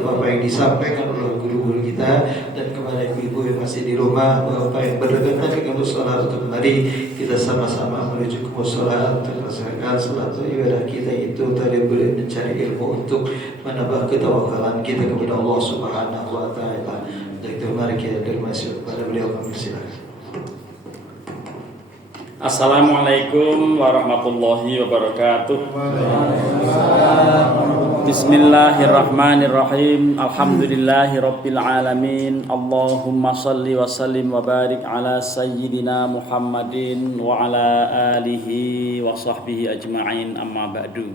Bapak yang disampaikan oleh guru-guru kita dan kepada ibu-ibu yang masih di rumah, Bapak yang berdekatan dengan musola untuk mari kita sama-sama menuju ke musola untuk melaksanakan salat ibadah kita itu tadi boleh mencari ilmu untuk menambah ketawakalan kita kepada Allah Subhanahu wa taala. Dan itu mari kita bermasuk kepada beliau, kami silakan. Assalamualaikum warahmatullahi wabarakatuh. Bismillahirrahmanirrahim. Alhamdulillahirabbil alamin. Allahumma shalli wa sallim wa barik ala sayyidina Muhammadin wa ala alihi wa sahbihi ajma'in, amma ba'du.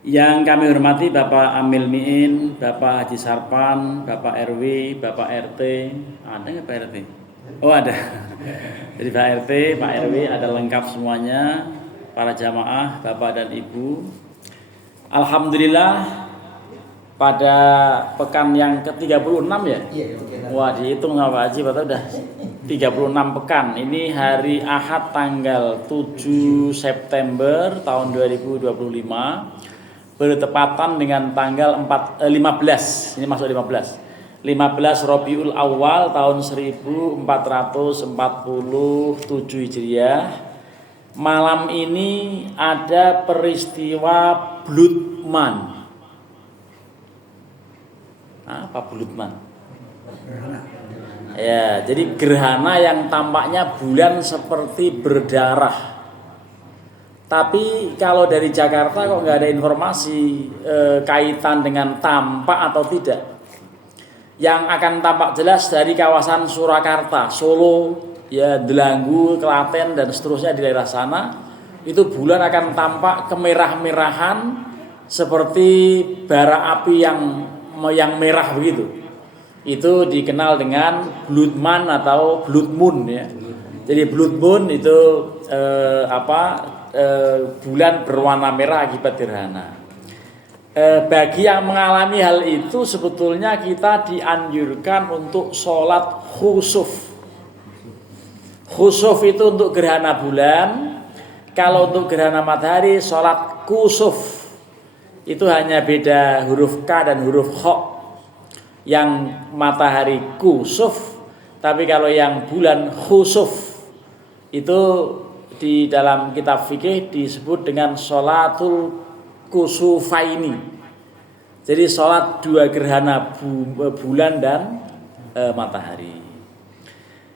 Yang kami hormati Bapak Amil Mi'in, Bapak Haji Sarpan, Bapak RW, Bapak RT. Ada nggak Pak RT? Oh ada. Jadi Pak RT, Pak RW ada lengkap semuanya, para jamaah, Bapak dan Ibu. Alhamdulillah pada pekan yang ke-36 ya? Wah, dihitung nggak Pak Haji, Pak udah 36 pekan. Ini hari Ahad tanggal 7 September tahun 2025 bertepatan dengan tanggal 15. Ini masuk 15 Rabiul Awal tahun 1447 Hijriah. Malam ini ada peristiwa Blood Moon. Apa Blood Moon? Ya, jadi gerhana yang tampaknya bulan seperti berdarah. Tapi kalau dari Jakarta kok nggak ada informasi kaitan dengan tampak atau tidak. Yang akan tampak jelas dari kawasan Surakarta, Solo, ya Delanggu, Klaten dan seterusnya di daerah sana, itu bulan akan tampak kemerah-merahan seperti bara api yang merah begitu. Itu dikenal dengan Blood Moon atau Blood Moon ya. Jadi Blood Moon itu bulan berwarna merah akibat gerhana. Bagi yang mengalami hal itu sebetulnya kita dianjurkan untuk sholat khusuf. Khusuf itu untuk gerhana bulan. Kalau untuk gerhana matahari sholat kusuf. Itu hanya beda huruf K dan huruf Kh. Yang matahari kusuf, tapi kalau yang bulan khusuf itu di dalam kitab fikih disebut dengan sholatul kusufaini. Jadi sholat dua gerhana bulan dan matahari.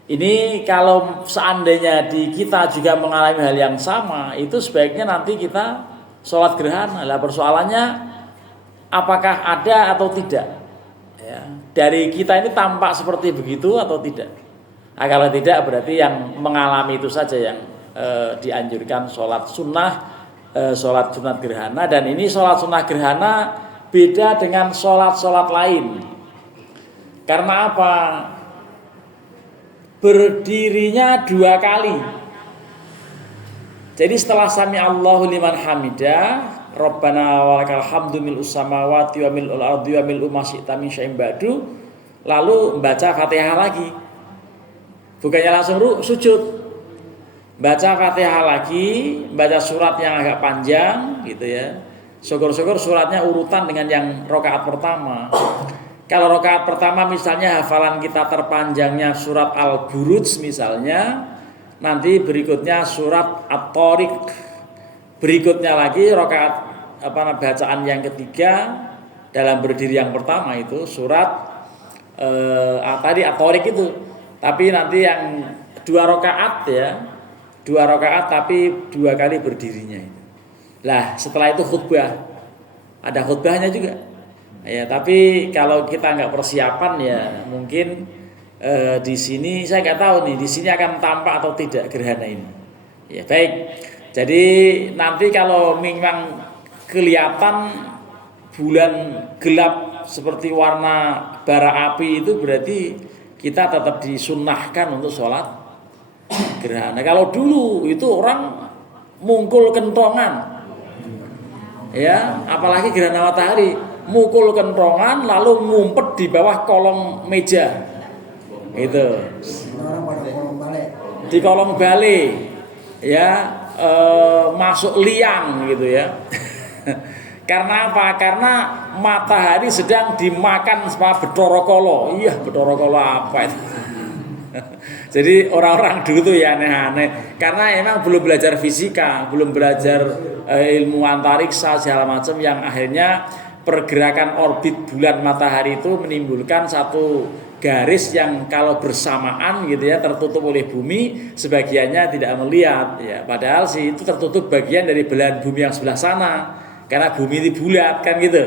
Ini kalau seandainya di kita juga mengalami hal yang sama, itu sebaiknya nanti kita sholat gerhana. Lah persoalannya apakah ada atau tidak? Ya, dari kita ini tampak seperti begitu atau tidak? Nah, kalau tidak berarti yang mengalami itu saja yang dianjurkan sholat sunnah. Sholat sunat gerhana, dan ini sholat sunat gerhana beda dengan sholat lain. Karena apa? Berdirinya dua kali. Jadi setelah sami Allahu liman hamidah, Rabbana walakal hamdu mil'us samawati wa mil'ul ardi wa mil'u ma syi'ta min syai'in ba'du, lalu membaca Fatihah lagi. Bukannya langsung sujud. Baca Fatihah lagi, baca surat yang agak panjang gitu ya. Syukur-syukur suratnya urutan dengan yang rakaat pertama. Kalau rakaat pertama misalnya hafalan kita terpanjangnya surat Al-Buruj misalnya, nanti berikutnya surat At-Tariq. Berikutnya lagi rakaat bacaan yang ketiga dalam berdiri yang pertama itu surat tadi At-Tariq itu. Tapi nanti yang dua rakaat ya. Dua rakaat tapi dua kali berdirinya itu. Lah setelah itu khutbah, ada khutbahnya juga. Ya tapi kalau kita nggak persiapan ya mungkin di sini saya nggak tahu nih di sini akan tampak atau tidak gerhana ini. Ya baik. Jadi nanti kalau memang kelihatan bulan gelap seperti warna bara api itu berarti kita tetap disunnahkan untuk sholat gerhana. Kalau dulu itu orang mungkul kentongan, ya, apalagi gerhana matahari, mukul kentongan lalu ngumpet di bawah kolong meja, itu. Di kolong balik, ya, masuk liang gitu ya. Karena apa? Karena matahari sedang dimakan sama Bathara Kala. Iya, Bathara Kala apa itu? Jadi orang-orang dulu tuh ya aneh-aneh. Karena emang belum belajar fisika, belum belajar ilmu antariksa segala macam yang akhirnya pergerakan orbit bulan matahari itu menimbulkan satu garis yang kalau bersamaan gitu ya tertutup oleh bumi, sebagiannya tidak melihat ya. Padahal sih itu tertutup bagian dari belahan bumi yang sebelah sana. Karena bumi ini bulat kan gitu.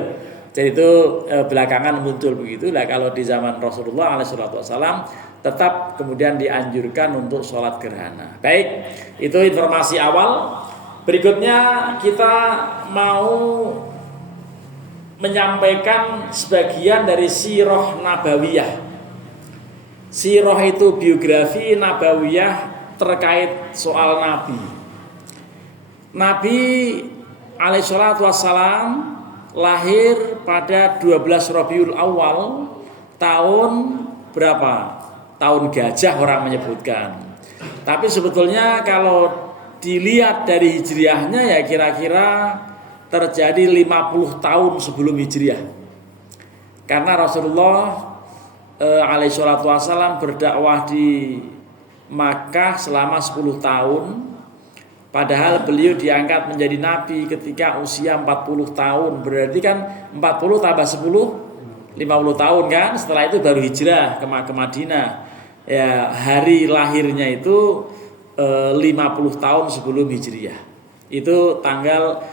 Jadi itu belakangan muncul begitu. Lah kalau di zaman Rasulullah SAW tetap kemudian dianjurkan untuk sholat gerhana. Baik, itu informasi awal. Berikutnya kita mau menyampaikan sebagian dari sirah nabawiyah. Sirah itu biografi nabawiyah terkait soal Nabi. Nabi alaihissalatu wassalam lahir pada 12 Rabiul Awal tahun berapa? Tahun gajah orang menyebutkan. Tapi sebetulnya kalau dilihat dari hijriahnya ya kira-kira terjadi 50 tahun sebelum hijriah. Karena Rasulullah alaihissalatu wassalam berdakwah di Makkah selama 10 tahun. Padahal beliau diangkat menjadi nabi ketika usia 40 tahun. Berarti kan 40 tambah 10 50 tahun kan. Setelah itu baru hijrah ke Madinah. Ya, hari lahirnya itu 50 tahun sebelum hijriah. Itu tanggal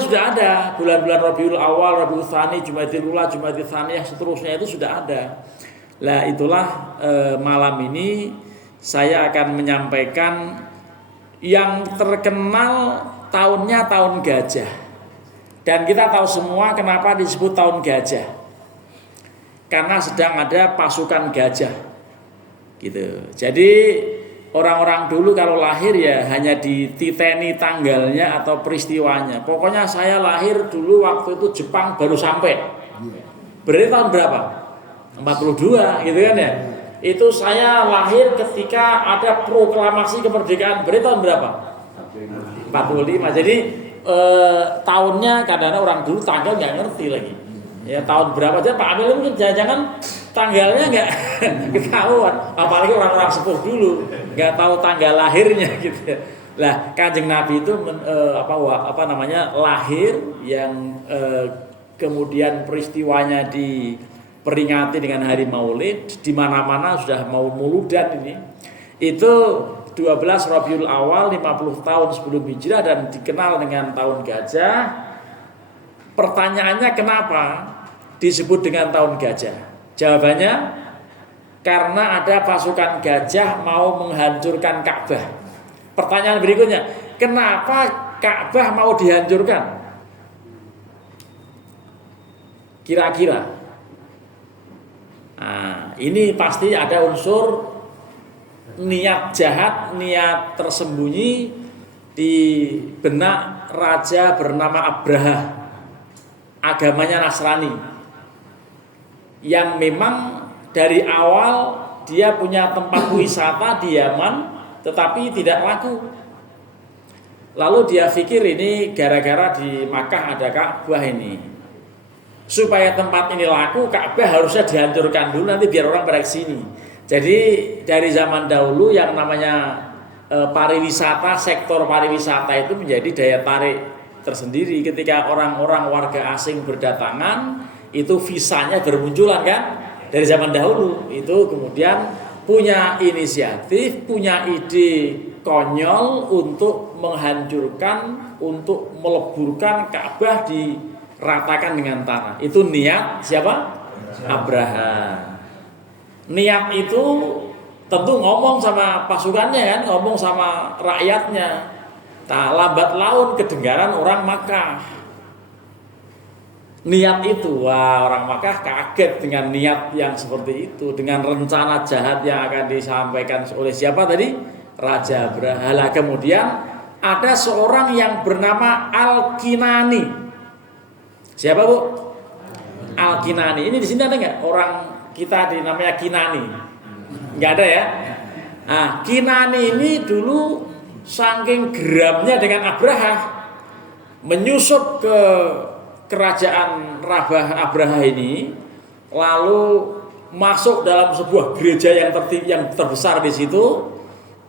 sudah ada, bulan-bulan Rabiul Awal, Rabiul Tsani, Jumadil Ula, Jumadil Tsaniyah, seterusnya itu sudah ada. Lah itulah malam ini saya akan menyampaikan yang terkenal tahunnya tahun gajah. Dan kita tahu semua kenapa disebut tahun gajah. Karena sedang ada pasukan gajah. Gitu. Jadi orang-orang dulu kalau lahir ya hanya dititeni tanggalnya atau peristiwanya. Pokoknya saya lahir dulu waktu itu Jepang baru sampai. Berarti tahun berapa? 42 gitu kan ya. Itu saya lahir ketika ada proklamasi kemerdekaan. Berarti tahun berapa? 45. Jadi tahunnya kadang-kadang orang dulu tanggal nggak ngerti lagi. Ya tahun berapa aja Pak Amil mungkin jangan-jangan tanggalnya nggak ketahuan. Apalagi orang-orang sepuh dulu nggak tahu tanggal lahirnya gitu. Lah Kanjeng Nabi itu lahir yang kemudian peristiwanya diperingati dengan hari Maulid, di mana-mana sudah mau Mauludan ini. Itu 12 Rabiul Awal 50 tahun sebelum hijrah dan dikenal dengan tahun gajah. Pertanyaannya kenapa disebut dengan tahun gajah? Jawabannya karena ada pasukan gajah mau menghancurkan Ka'bah. Pertanyaan berikutnya, kenapa Ka'bah mau dihancurkan? Kira-kira. Nah, ini pasti ada unsur niat jahat, niat tersembunyi di benak raja bernama Abraha. Agamanya Nasrani. Yang memang dari awal dia punya tempat wisata di Yaman tetapi tidak laku. Lalu dia pikir ini gara-gara di Makkah ada Ka'bah ini. Supaya tempat ini laku, Ka'bah harusnya dihancurkan dulu nanti biar orang pada sini. Jadi dari zaman dahulu yang namanya pariwisata, sektor pariwisata itu menjadi daya tarik tersendiri. Ketika orang-orang warga asing berdatangan, itu visanya bermunculan kan dari zaman dahulu. Itu kemudian punya inisiatif, punya ide konyol untuk menghancurkan, untuk meleburkan Ka'bah, diratakan dengan tanah. Itu niat siapa? Abraha. Niat itu tentu ngomong sama pasukannya kan, ngomong sama rakyatnya. Nah, lambat laun kedengaran orang Makkah. Niat itu, wah orang Makkah kaget dengan niat yang seperti itu, dengan rencana jahat yang akan disampaikan oleh siapa tadi? Raja Abraha. Lah kemudian ada seorang yang bernama Al-Kinani. Siapa Bu? Al-Kinani. Ini di sini ada nggak orang kita dinamanya Kinani? Nggak ada ya? Nah, Kinani ini dulu saking geramnya dengan Abraha, menyusup ke kerajaan Abraha ini lalu masuk dalam sebuah gereja yang terbesar di situ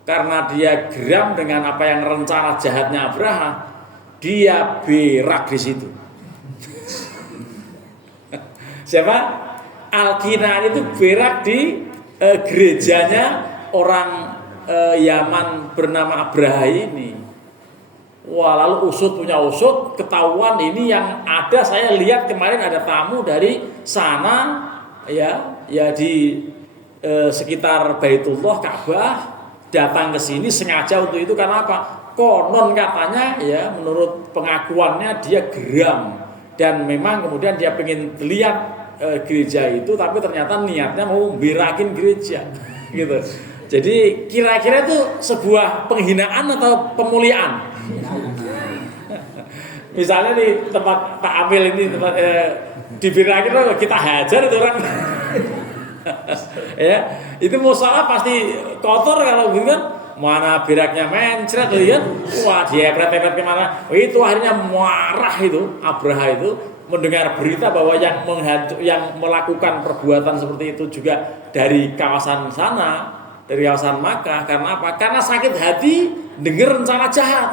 karena dia geram dengan apa yang rencana jahatnya Abraha, dia berak di situ. Siapa? Al-Kinaan itu berak di gerejanya orang Yaman bernama Abraha ini. Wah, lalu punya usut, ketahuan ini yang ada, saya lihat kemarin ada tamu dari sana ya di sekitar Baitullah Ka'bah datang ke sini sengaja untuk itu karena apa? Konon katanya ya menurut pengakuannya dia geram dan memang kemudian dia pengen lihat gereja itu tapi ternyata niatnya mau berakin gereja gitu. Jadi kira-kira itu sebuah penghinaan atau pemuliaan? Misalnya di tempat Pak Amil ini tempat dibirakin kita hajar itu orang. Ya, itu musola pasti kotor kalau gitu kan. Mana biraknya mencret kan. Wah, dia keret-keret kemana. Itu akhirnya marah itu Abraha itu mendengar berita bahwa yang melakukan perbuatan seperti itu juga dari kawasan sana, dari kawasan Makkah. Karena apa? Karena sakit hati dengar rencana jahat.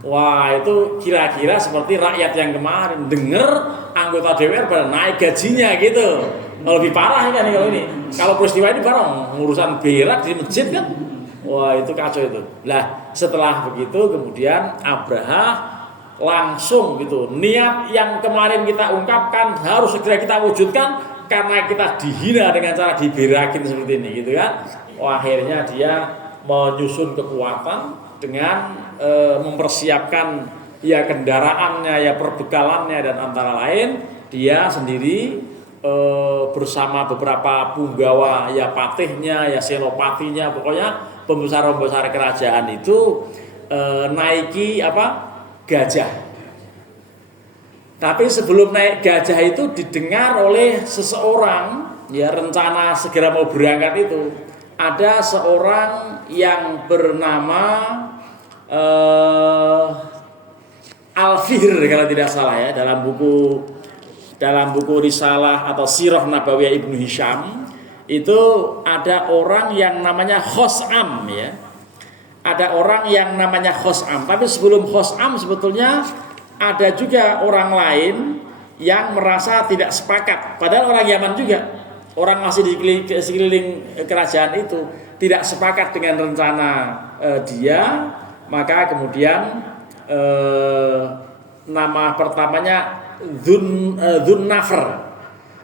Wah, itu kira-kira seperti rakyat yang kemarin dengar anggota DPR pada naik gajinya gitu. Lebih parah kan kalau ini. Kalau peristiwa ini bareng urusan berak di masjid kan. Wah, itu kacau itu. Lah, setelah begitu kemudian Abraha langsung gitu. Niat yang kemarin kita ungkapkan harus segera kita wujudkan karena kita dihina dengan cara diberakin seperti ini gitu kan. Wah, akhirnya dia menyusun kekuatan dengan mempersiapkan ya kendaraannya, ya perbekalannya dan antara lain dia sendiri bersama beberapa punggawa ya patihnya, ya senopatinya, pokoknya pembesar-pembesar kerajaan itu naiki gajah. Tapi sebelum naik gajah itu didengar oleh seseorang ya rencana segera mau berangkat itu ada seorang yang bernama Al-Fihr kalau tidak salah ya dalam buku risalah atau Sirah Nabawiyah Ibnu Hisham itu ada orang yang namanya Khos'am ya. Ada orang yang namanya Khos'am. Tapi sebelum Khos'am sebetulnya ada juga orang lain yang merasa tidak sepakat. Padahal orang Yaman juga. Orang masih di sekeliling kerajaan itu tidak sepakat dengan rencana dia. Maka kemudian nama pertamanya Dzunnafr.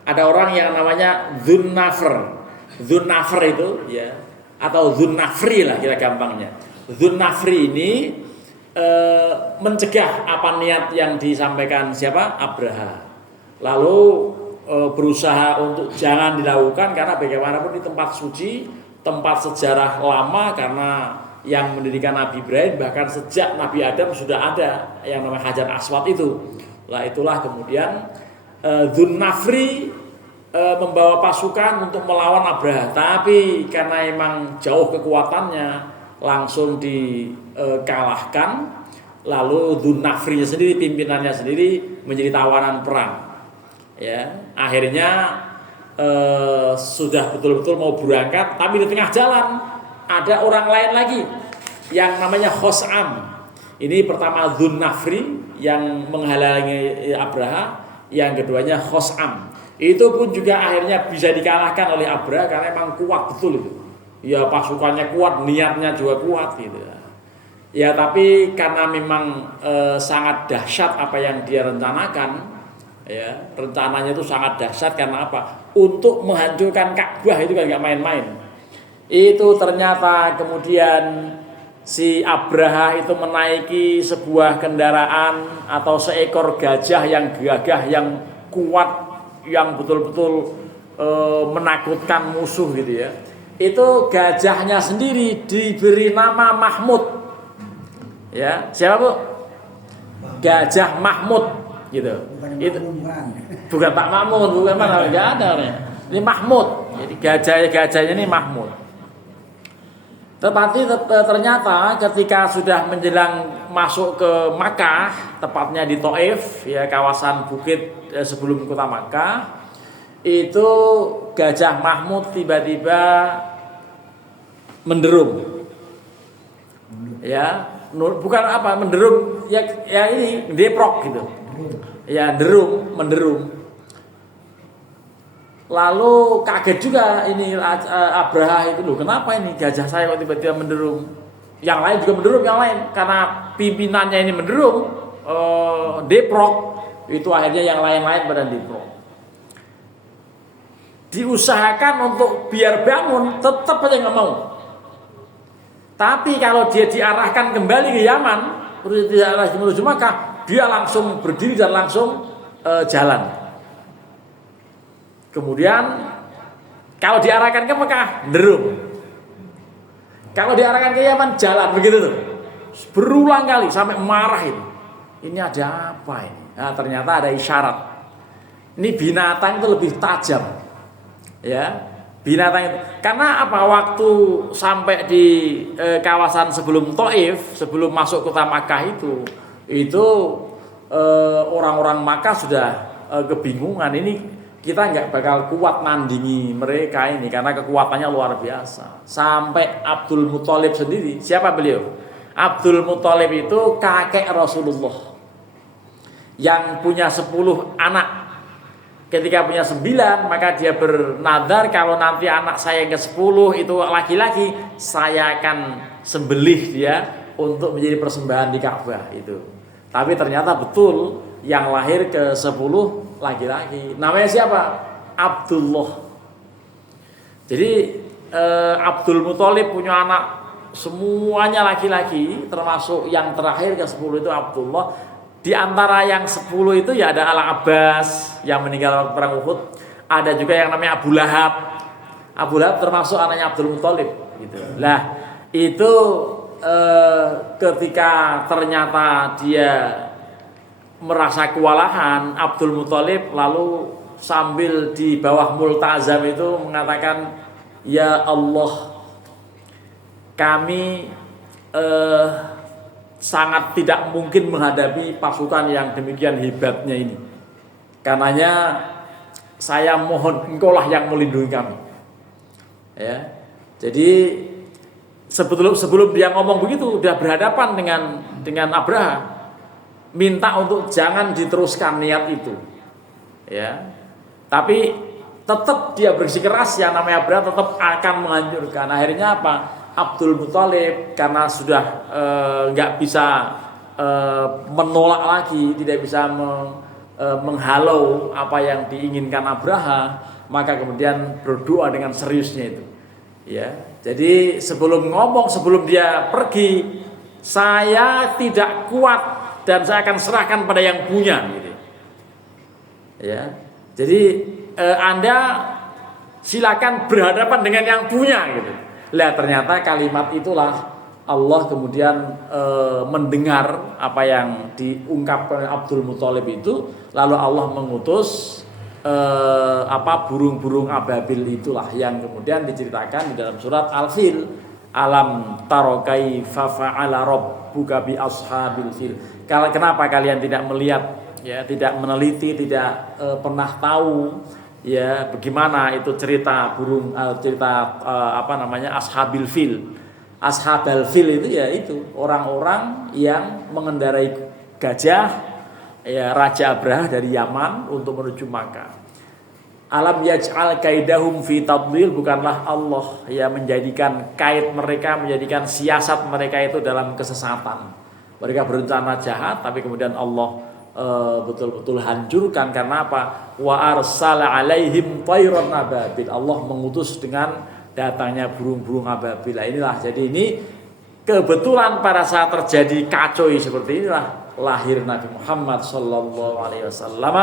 Ada orang yang namanya Dzunnafr. Dzunnafr itu ya atau Dzunnafri lah kira gampangnya. Dzunnafri ini mencegah apa niat yang disampaikan siapa? Abraha. Lalu berusaha untuk jangan dilakukan karena bagaimanapun di tempat suci, tempat sejarah lama karena yang mendirikan Nabi Ibrahim bahkan sejak Nabi Adam sudah ada yang namanya Hajar Aswad itu. Lah itulah kemudian Dzunnafri membawa pasukan untuk melawan Abraha, tapi karena emang jauh kekuatannya langsung dikalahkan. Lalu Dzunnafri sendiri pimpinannya sendiri menjadi tawanan perang. Ya, akhirnya sudah betul-betul mau berangkat, tapi di tengah jalan ada orang lain lagi yang namanya Khos'am. Ini pertama Dzunnafri yang menghalangi Abraha, yang keduanya Khos'am. Itu pun juga akhirnya bisa dikalahkan oleh Abraha karena memang kuat betul itu. Ya pasukannya kuat, niatnya juga kuat gitu. Ya tapi karena memang sangat dahsyat apa yang dia rencanakan. Ya, rencananya itu sangat dahsyat karena apa? Untuk menghancurkan Ka'bah itu kan gak main-main. Itu ternyata kemudian si Abraha itu menaiki sebuah kendaraan atau seekor gajah yang gagah, yang kuat, yang betul-betul menakutkan musuh gitu ya. Itu gajahnya sendiri diberi nama Mahmud. Ya, siapa Bu? Gajah Mahmud gitu. Itu bukan Pak Mahmud, bukan mana enggak ada. Ini Mahmud. Jadi gajahnya ini Mahmud. Tetapi ternyata ketika sudah menjelang masuk ke Makkah, tepatnya di Thaif, ya kawasan bukit sebelum kota Makkah, itu Gajah Mahmud tiba-tiba menderum. Ya, bukan apa menderum, ya ini deprok gitu. Ya, menderum. Lalu kaget juga ini Abraha itu, loh kenapa ini gajah saya kok tiba-tiba menderum? Yang lain juga menderum, yang lain karena pimpinannya ini menderum, deprok, itu akhirnya yang lain-lain pada deprok. Diusahakan untuk biar bangun, tetap aja nggak mau. Tapi kalau dia diarahkan kembali ke Yaman, menuju Makkah, dia langsung berdiri dan langsung jalan. Kemudian kalau diarahkan ke Mekah, derum. Kalau diarahkan ke Yaman, jalan begitu tuh. Berulang kali sampai marahin. Ini ada apa ini? Nah, ternyata ada isyarat. Ini binatang itu lebih tajam. Ya, binatang itu. Karena apa? Waktu sampai di kawasan sebelum Thaif, sebelum masuk kota Makkah itu orang-orang Makkah sudah kebingungan ini. Kita nggak bakal kuat nandingi mereka ini karena kekuatannya luar biasa. Sampai Abdul Muthalib sendiri, siapa beliau? Abdul Muthalib itu kakek Rasulullah yang punya 10 anak. Ketika punya 9, maka dia bernadar kalau nanti anak saya yang ke-10 itu laki-laki, saya akan sembelih dia untuk menjadi persembahan di Ka'bah itu. Tapi ternyata betul yang lahir ke-10 laki-laki. Namanya siapa? Abdullah. Jadi Abdul Muthalib punya anak semuanya laki-laki, termasuk yang terakhir ke-10 itu Abdullah. Di antara yang 10 itu ya ada Al-Abbas yang meninggal waktu perang Uhud. Ada juga yang namanya Abu Lahab. Abu Lahab termasuk anaknya Abdul Muthalib gitu. Lah, itu ketika ternyata dia merasa kewalahan, Abdul Muthalib lalu sambil di bawah multazam itu mengatakan, ya Allah, kami sangat tidak mungkin menghadapi pasukan yang demikian hebatnya ini. Karenanya saya mohon engkaulah yang melindungi kami. Ya, jadi sebelum dia ngomong begitu, udah berhadapan dengan Abraha. Minta untuk jangan diteruskan niat itu, ya. Tapi tetap dia bersikeras yang namanya Abraha tetap akan menghancurkan. Akhirnya apa? Abdul Muthalib karena sudah nggak bisa menolak lagi, tidak bisa menghalau apa yang diinginkan Abraha, maka kemudian berdoa dengan seriusnya itu, ya. Jadi sebelum dia pergi, saya tidak kuat dan saya akan serahkan pada yang punya gitu. Ya. Jadi Anda silakan berhadapan dengan yang punya gitu. Lihat ternyata kalimat itulah Allah kemudian mendengar apa yang diungkapkan Abdul Muthalib itu, lalu Allah mengutus burung-burung ababil itulah yang kemudian diceritakan di dalam surat Al-Fil. Alam taro kaifa fa'ala rabbuka bi ashabil fil. Kenapa kalian tidak melihat, ya, tidak meneliti, tidak pernah tahu, ya, bagaimana itu cerita burung, ashabil fil. Ashabal fil itu ya itu orang-orang yang mengendarai gajah, ya, Raja Abraha dari Yaman untuk menuju Makkah. Alam yaj'al kaidahum fi tadlil, bukanlah Allah yang menjadikan kait mereka, menjadikan siasat mereka itu dalam kesesatan. Mereka berencana jahat, tapi kemudian Allah betul-betul hancurkan. Karena apa? Wa arsala alaihim tayran ababil. Allah mengutus dengan datangnya burung-burung ababil. Inilah, jadi ini kebetulan pada saat terjadi kacau seperti inilah lahir Nabi Muhammad sallallahu alaihi wasallam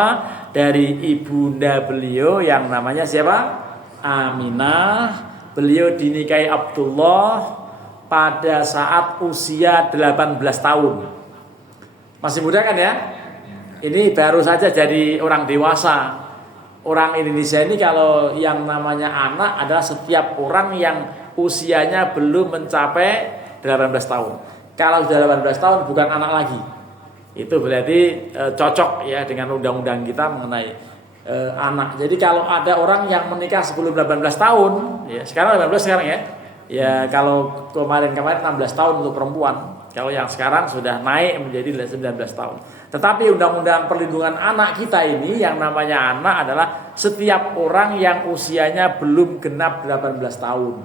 dari ibunda beliau yang namanya siapa? Aminah. Beliau dinikahi Abdullah pada saat usia 18 tahun. Masih muda kan ya? Ini baru saja jadi orang dewasa. Orang Indonesia ini kalau yang namanya anak adalah setiap orang yang usianya belum mencapai 18 tahun. Kalau sudah 18 tahun bukan anak lagi. Itu berarti cocok ya dengan undang-undang kita mengenai anak. Jadi kalau ada orang yang menikah sebelum 18 tahun, ya sekarang 18 sekarang ya. Ya kalau kemarin-kemarin 16 tahun untuk perempuan. Kalau yang sekarang sudah naik menjadi 19 tahun. Tetapi undang-undang perlindungan anak kita ini yang namanya anak adalah setiap orang yang usianya belum genap 18 tahun.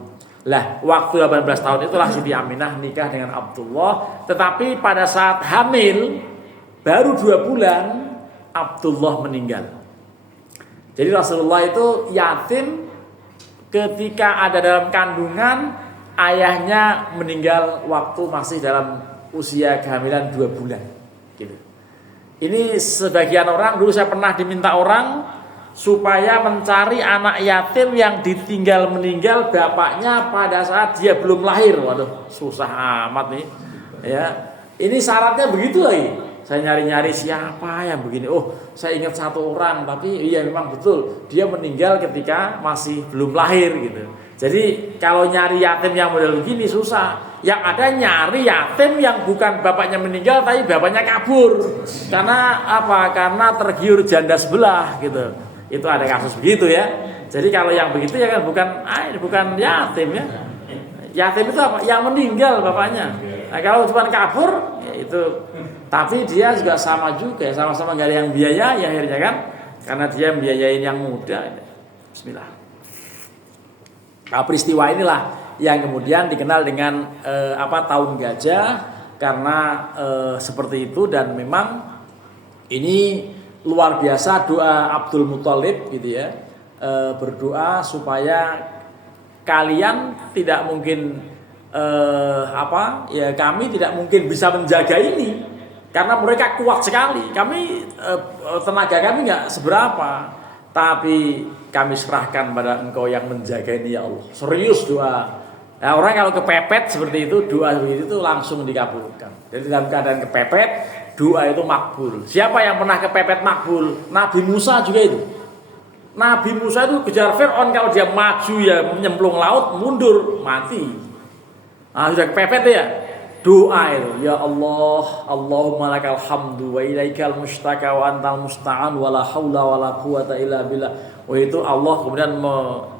Lah, waktu 18 tahun itulah Siti Aminah nikah dengan Abdullah. Tetapi pada saat hamil baru 2 bulan Abdullah meninggal. Jadi Rasulullah itu yatim ketika ada dalam kandungan, ayahnya meninggal waktu masih dalam usia kehamilan 2 bulan. Gitu. Ini sebagian orang, dulu saya pernah diminta orang supaya mencari anak yatim yang ditinggal meninggal bapaknya pada saat dia belum lahir. Waduh, susah amat nih. Ya, ini syaratnya begitu lagi. Saya nyari-nyari siapa yang begini. Oh, saya ingat satu orang, tapi iya memang betul dia meninggal ketika masih belum lahir gitu. Jadi kalau nyari yatim yang model begini susah. Yang ada nyari yatim yang bukan bapaknya meninggal tapi bapaknya kabur. Karena apa? Karena tergiur janda sebelah gitu. Itu ada kasus begitu ya. Jadi kalau yang begitu ya kan bukan yatim ya. Yatim itu apa? Yang meninggal bapaknya. Nah, kalau cuma kabur ya itu. Tapi dia juga sama juga, sama-sama gak ada yang biayai akhirnya kan, karena dia membiayain yang muda. Bismillah. Nah, peristiwa inilah yang kemudian dikenal dengan tahun gajah karena seperti itu, dan memang ini luar biasa doa Abdul Muthalib gitu ya, berdoa supaya kalian tidak mungkin kami tidak mungkin bisa menjaga ini. Karena mereka kuat sekali. Kami tenaga kami nggak seberapa, tapi kami serahkan pada Engkau yang menjaga ini ya Allah. Serius doa. Nah, orang kalau kepepet seperti itu, doa seperti itu langsung dikabulkan. Jadi dalam keadaan kepepet, doa itu makbul. Siapa yang pernah kepepet makbul? Nabi Musa juga itu. Nabi Musa itu kejar Fir'aun, kalau dia maju ya menyemplung laut, mundur mati. Nah, sudah kepepet ya. Doa itu, ya Allah, Allahumma lakal hamdu wa ilaikal mustaka wa antal musta'an wa la haula wa la quwata illa billah. Oh, itu Allah kemudian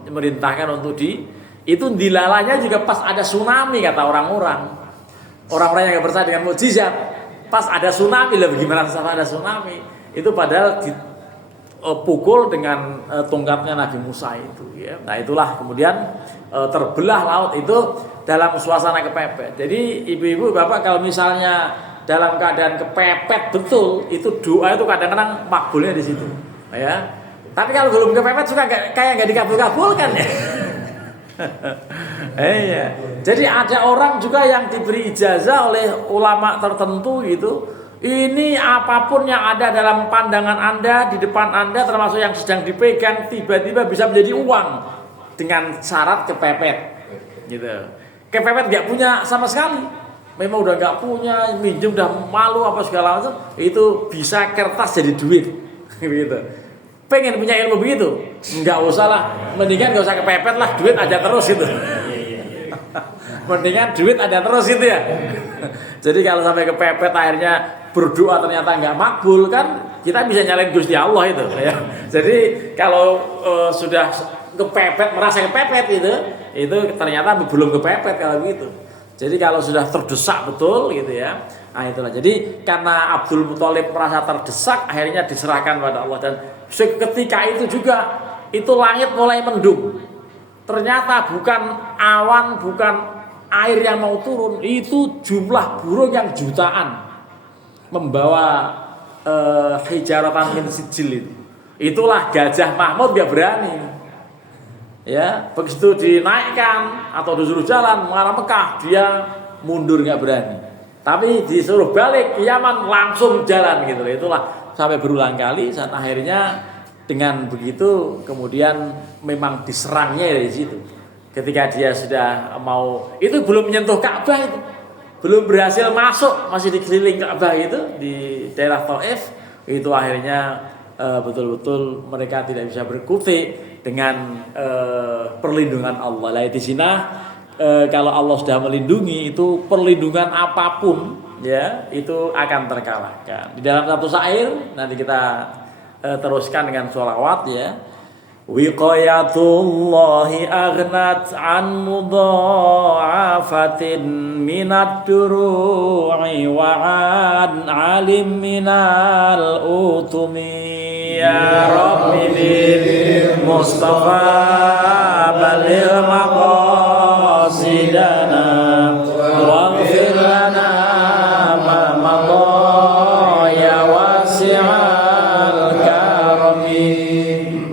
memerintahkan untuk itu dilalanya juga pas ada tsunami kata orang-orang. Orang-orang yang gak percaya dengan mukjizat, pas ada tsunami lah, bagaimana saat ada tsunami? Itu padahal dipukul dengan tongkatnya Nabi Musa itu ya. Nah, itulah kemudian terbelah laut itu dalam suasana kepepet. Jadi ibu-ibu bapak kalau misalnya dalam keadaan kepepet betul, itu doa itu kadang-kadang makbulnya di situ, ya. Tapi kalau belum kepepet suka kayak nggak dikabul-kabulkan ya. Iya. Jadi ada orang juga yang diberi ijazah oleh ulama tertentu gitu. Ini apapun yang ada dalam pandangan Anda, di depan Anda, termasuk yang sedang dipegang, tiba-tiba bisa menjadi uang dengan syarat kepepet, gitu. Kepepet nggak punya sama sekali, memang udah nggak punya, minjem udah malu apa segala macam, itu bisa kertas jadi duit, gitu. Pengen punya ilmu begitu, nggak usah lah, mendingan nggak usah kepepet lah, duit aja terus itu. Mendingan duit ada terus itu ya. Jadi kalau sampai kepepet akhirnya berdoa ternyata nggak makbul kan, kita bisa nyalain Gusti Allah itu ya. Jadi kalau sudah kepepet, merasa kepepet itu ternyata belum kepepet kalau gitu. Jadi kalau sudah terdesak betul gitu ya. Nah itulah. Jadi karena Abdul Muthalib merasa terdesak, akhirnya diserahkan pada Allah, dan ketika itu juga itu langit mulai mendung. Ternyata bukan awan, bukan air yang mau turun, itu jumlah burung yang jutaan membawa hijaratan min sijil itu. Itulah Gajah Mahmud gak berani. Ya, begitu dinaikkan atau disuruh jalan mengarah Mekah, dia mundur nggak berani. Tapi disuruh balik ke Yaman langsung jalan gitu. Itulah sampai berulang kali, saat akhirnya dengan begitu kemudian memang diserangnya dari situ. Ketika dia sudah mau, itu belum menyentuh Ka'bah itu, belum berhasil masuk, masih dikeliling Ka'bah itu di daerah Thaif, itu akhirnya betul-betul mereka tidak bisa berkutik dengan perlindungan Allah. Lah di sini kalau Allah sudah melindungi, itu perlindungan apapun ya itu akan terkalahkan. Di dalam satu syair nanti kita teruskan dengan sholawat ya. Wiqayatullahi aghnat an mudha'afatin minad duru'i wa an alim minal utumi ya Rabbi bil Mustafa balil maqasidana waghfir lana ma madha ya wasi'al karami.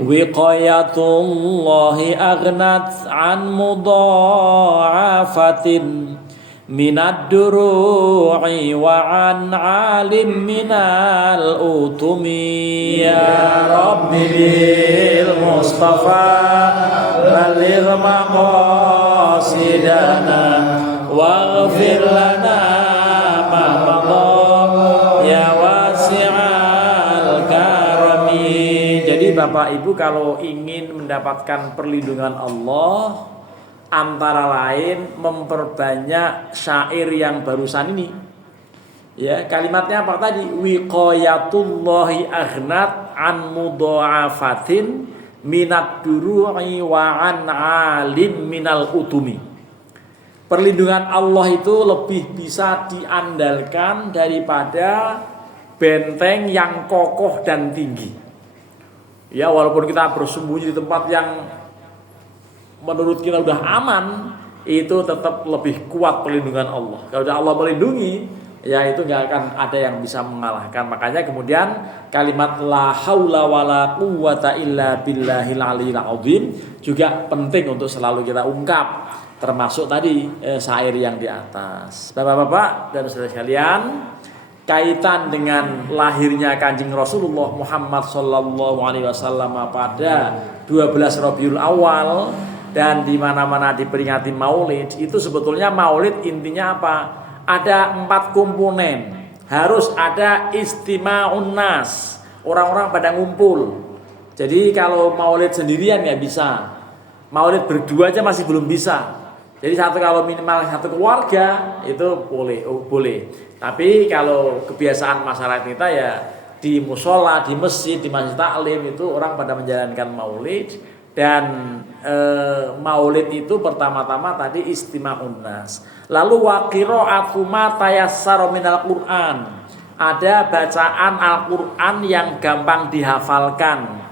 Wiqayatullahi aghnat an mudha'afatin minad duru'i wa an alim minal utumi ya Rabbi bil Mustafa baligh maqasidana waghfir lana ma madha ya wasi'al karami. Jadi Bapak Ibu kalau ingin mendapatkan perlindungan Allah, antara lain memperbanyak syair yang barusan ini. Ya, kalimatnya apa tadi? Wiqayatullahi aghnat an mudha'afatin minad duru'i wa an alim minal utumi. Perlindungan Allah itu lebih bisa diandalkan daripada benteng yang kokoh dan tinggi. Ya, walaupun kita bersembunyi di tempat yang menurut kita udah aman, itu tetap lebih kuat perlindungan Allah. Kalau Allah melindungi, ya itu nggak akan ada yang bisa mengalahkan. Makanya kemudian kalimat la haula wala quwwata illa billahil aliyil azim juga penting untuk selalu kita ungkap. Termasuk tadi syair yang di atas. Bapak-bapak dan saudara sekalian, kaitan dengan lahirnya Kanjeng Rasulullah Muhammad sallallahu alaihi wasallam pada 12 Rabiul Awal dan di mana-mana diperingati Maulid, itu sebetulnya Maulid intinya apa? Ada 4 komponen. Harus ada istima'un nas, orang-orang pada ngumpul. Jadi kalau Maulid sendirian nggak bisa. Maulid berdua aja masih belum bisa. Jadi kalau minimal satu keluarga itu boleh. Tapi kalau kebiasaan masyarakat kita ya di musola, di masjid, di masjid taklim itu orang pada menjalankan Maulid. Dan Maulid itu pertama-tama tadi istima'un nas. Lalu wa qira'atu ma tayassara minal Qur'an. Ada bacaan Al-Qur'an yang gampang dihafalkan.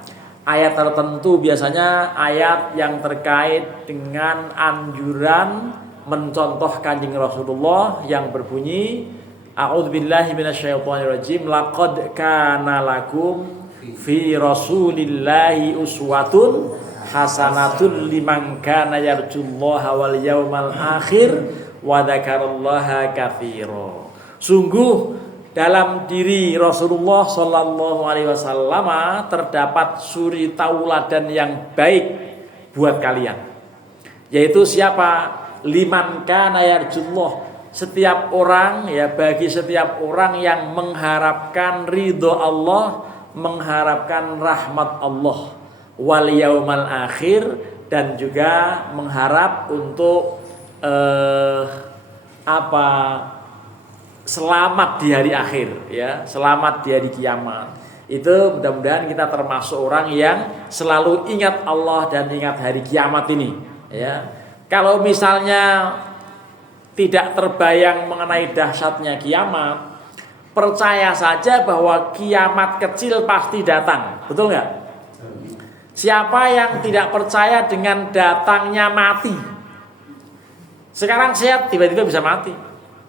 Ayat tertentu biasanya ayat yang terkait dengan anjuran mencontoh Kanjeng Rasulullah yang berbunyi A'udzubillahi minasyaitonirrajim laqad kana lakum fi rasulillahi uswatun hasanatun liman kana yarjullaha wal yaumal akhir wa dzakarallaha katsira. Sungguh dalam diri Rasulullah sallallahu alaihi wasallam terdapat suri tauladan yang baik buat kalian. Yaitu siapa? Liman kana yarjullah. Setiap orang ya, bagi setiap orang yang mengharapkan ridho Allah, mengharapkan rahmat Allah, wal yaumal akhir, dan juga mengharap untuk selamat di hari akhir ya, selamat di hari kiamat. Itu mudah-mudahan kita termasuk orang yang selalu ingat Allah dan ingat hari kiamat ini ya. Kalau misalnya tidak terbayang mengenai dahsyatnya kiamat, percaya saja bahwa kiamat kecil pasti datang. Betul nggak? Siapa yang tidak percaya dengan datangnya mati? Sekarang sehat tiba-tiba bisa mati.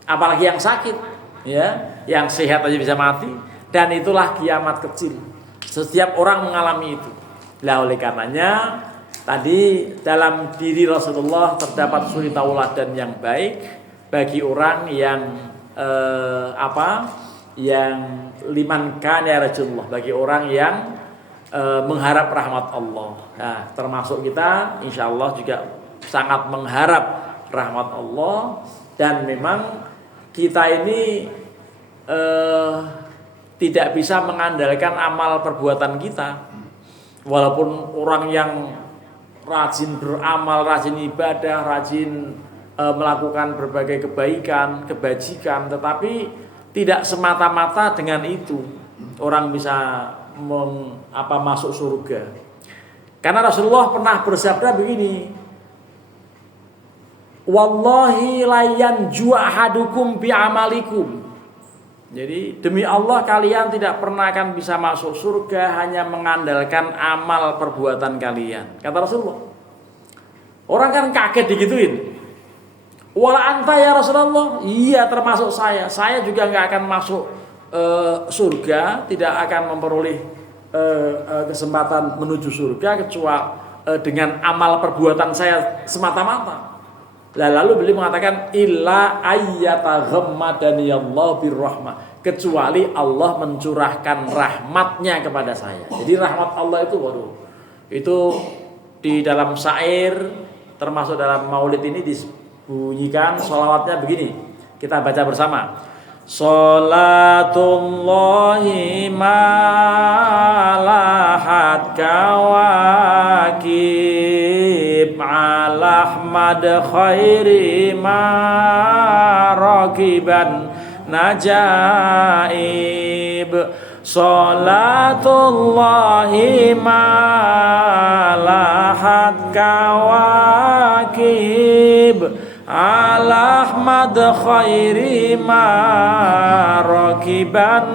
Apalagi yang sakit, ya, yang sehat aja bisa mati, dan itulah kiamat kecil. Setiap orang mengalami itu. Lah oleh karenanya tadi dalam diri Rasulullah terdapat suri tauladan yang baik bagi orang yang yang liman kana Rasulullah, bagi orang yang mengharap rahmat Allah. Nah, termasuk kita insyaallah juga sangat mengharap rahmat Allah, dan memang kita ini tidak bisa mengandalkan amal perbuatan kita. Walaupun orang yang rajin beramal, rajin ibadah, rajin melakukan berbagai kebaikan, kebajikan, tetapi tidak semata-mata dengan itu orang bisa masuk surga. Karena Rasulullah pernah bersabda begini, wallahi layan ju'ahadukum bi amalikum. Jadi demi Allah kalian tidak pernah akan bisa masuk surga hanya mengandalkan amal perbuatan kalian. Kata Rasulullah. Orang kan kaget digituin. Wala anta ya Rasulullah. Iya termasuk saya. Saya juga nggak akan masuk surga, tidak akan memperoleh kesempatan menuju surga kecuali dengan amal perbuatan saya semata-mata. Lalu beliau mengatakan illa ayyataghammadaniyallahu birrahmah, kecuali Allah mencurahkan rahmatnya kepada saya. Jadi rahmat Allah itu itu di dalam syair termasuk dalam maulid ini dibunyikan sholawatnya begini. Kita baca bersama. Sholatullahi malahat kawakib ala Ahmad khairi marakiban najaib. Sholatullahi malahat kawakib ala Ahmad khairi marakiban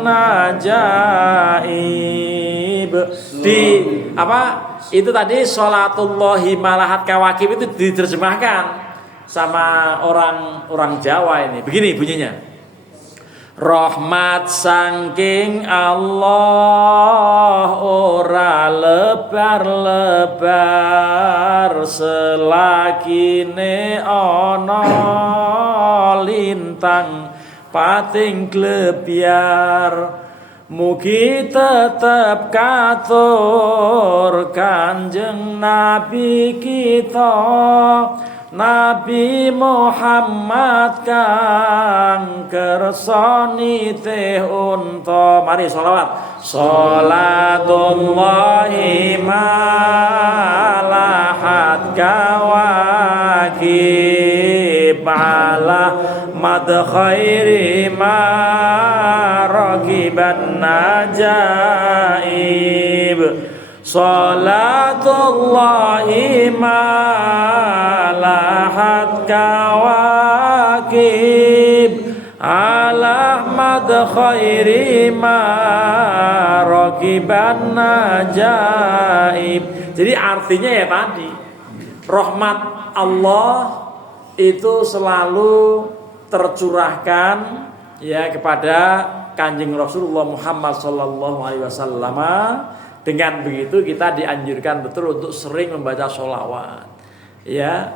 najaib. Di itu tadi sholatullahi malahat kawakib itu diterjemahkan sama orang Jawa ini. Begini bunyinya. Rahmat sangking Allah ora lebar-lebar selakine ana lintang pating glebyar. Mugi tetep katur Kanjeng Nabi kita Nabi Muhammad kang kersoni teh unta. Mari sholawat. Sholatullahi malahat kawakib ala mad khairi marakiban najaib. Sholatullahi malahat kawakib ala Ahmad khairi marakiban najaib. Jadi artinya ya tadi, rahmat Allah itu selalu tercurahkan ya kepada Kanjeng Rasulullah Muhammad sallallahu alaihi wasallam. Dengan begitu kita dianjurkan betul untuk sering membaca sholawat. Ya.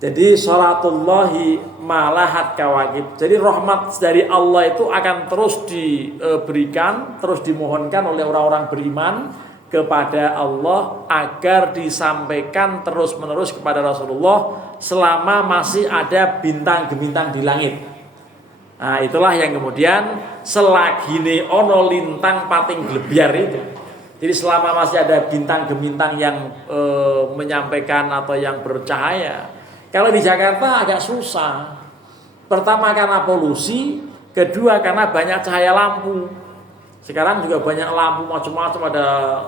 Jadi sholatullahi malahat kawakib. Jadi rahmat dari Allah itu akan terus diberikan, terus dimohonkan oleh orang-orang beriman kepada Allah agar disampaikan terus-menerus kepada Rasulullah selama masih ada bintang-bintang di langit. Nah, itulah yang kemudian selagine ono lintang pating glebyar itu. Jadi selama masih ada bintang-bintang yang menyampaikan atau yang bercahaya. Kalau di Jakarta agak susah. Pertama karena polusi, kedua karena banyak cahaya lampu. Sekarang juga banyak lampu macam-macam, ada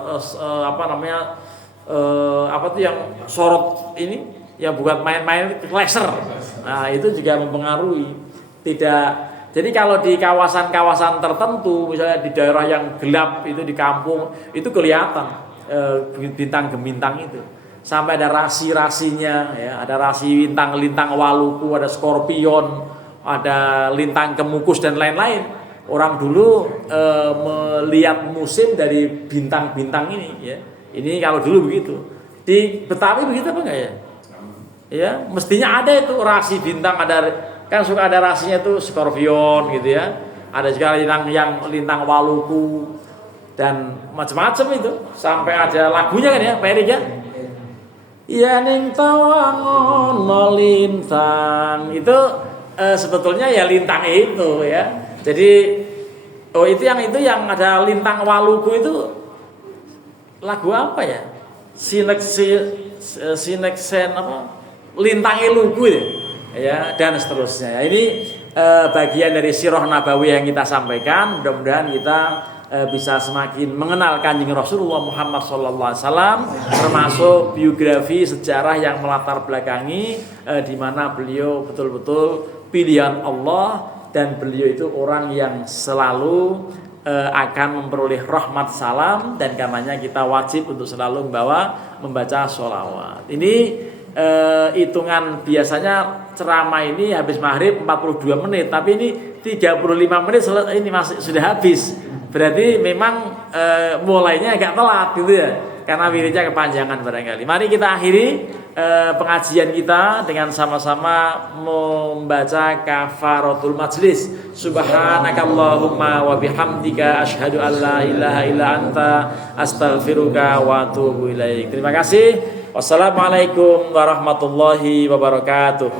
yang sorot ini, yang buat main-main laser. Nah, itu juga mempengaruhi. Jadi kalau di kawasan-kawasan tertentu, misalnya di daerah yang gelap itu di kampung, itu kelihatan bintang-bintang itu. Sampai ada rasi-rasinya, ya, ada rasi lintang waluku, ada skorpion, ada lintang kemukus dan lain-lain. Orang dulu melihat musim dari bintang-bintang ini, ya. Ini kalau dulu begitu. Di Betawi begitu apa enggak ya? Ya, mestinya ada itu rasi bintang, kan suka ada rasinya itu skorpion gitu ya. Ada juga lintang waluku dan macam-macam itu. Sampai ada lagunya kan ya, Pak Erik ya. Ya ning tawangono lintang itu sebetulnya ya lintang itu ya. Jadi itu yang ada lintang waluku itu lagu apa ya? Sineksen apa? Lintang eluku ya. ya, dan seterusnya. Ini bagian dari sirah nabawiyah yang kita sampaikan. Mudah-mudahan kita bisa semakin mengenal Kanjeng Rasulullah Muhammad SAW, termasuk biografi sejarah yang melatar belakangi di mana beliau betul-betul pilihan Allah, dan beliau itu orang yang selalu akan memperoleh rahmat salam, dan karenanya kita wajib untuk selalu membaca sholawat. Ini hitungan biasanya ceramah ini habis maghrib 42 menit, tapi ini 35 menit ini masih sudah habis. Berarti memang mulainya agak telat gitu ya, karena wiridnya kepanjangan barangkali. Mari kita akhiri pengajian kita dengan sama-sama membaca kafaratul majlis. Subhanakallahumma wa bihamdika asyhadu an la ilaha illa anta astaghfiruka wa atubu ilaik. Terima kasih. Wassalamualaikum warahmatullahi wabarakatuh.